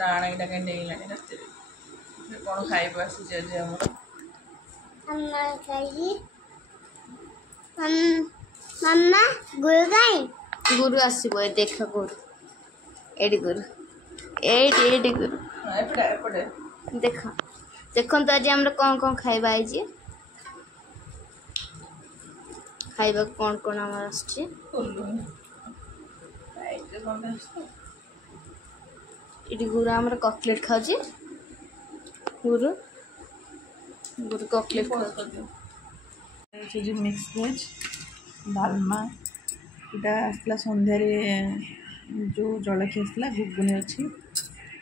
डाण इटा कहीं डेला रात कौन खाइबा आसी आज मम्मा गुरु गाई गुरु आसो देख गुरु एडी गुरु एडी गुरु एपटे देख देखो तो आज हम कौन खाइबा आई खाइबा कौन आमर आसछि इटी गुरु आमर कटलेट खाऊची गुरु गुरु कटलेट खाऊची मिक्स वेज डालमा इटा आसला संध्यारे जो जलखी आसला घुगुनी अच्छी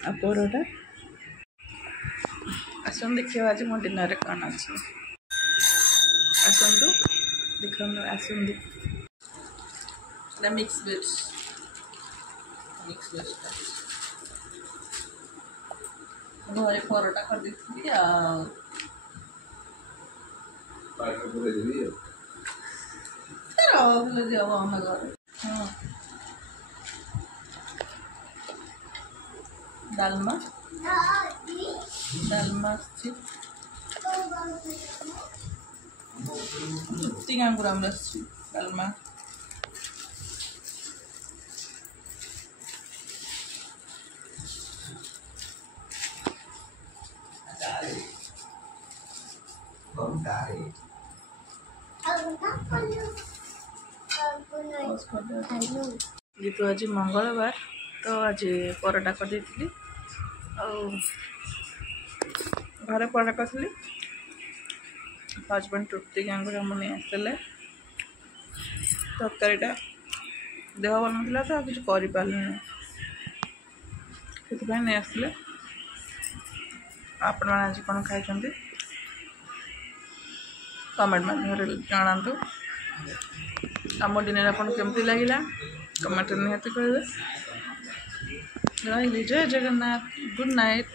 आ परोटा आसन देखिए आज मो डिनर कौन अच्छे आसतु देख आसन मिक्स वेज घरे परोटा कर दी डालमा डालमा चुप्ती गांगुराम डालमा जेतु आज मंगलवार तो आज परोटा कर देती घरे परोटा करी हजबैंड तृप्ति गांगुरा नहीं आसते तरकारीटा देह भल ना तो किसी करपारे नहीं आसते आपण मैंने आज कौन खाई कमेंट माध्यम जनातु आम डिनर आपन केमती लगिला कमेंट निहाती कहिबे। रही जय जगन्नाथ गुड नाइट।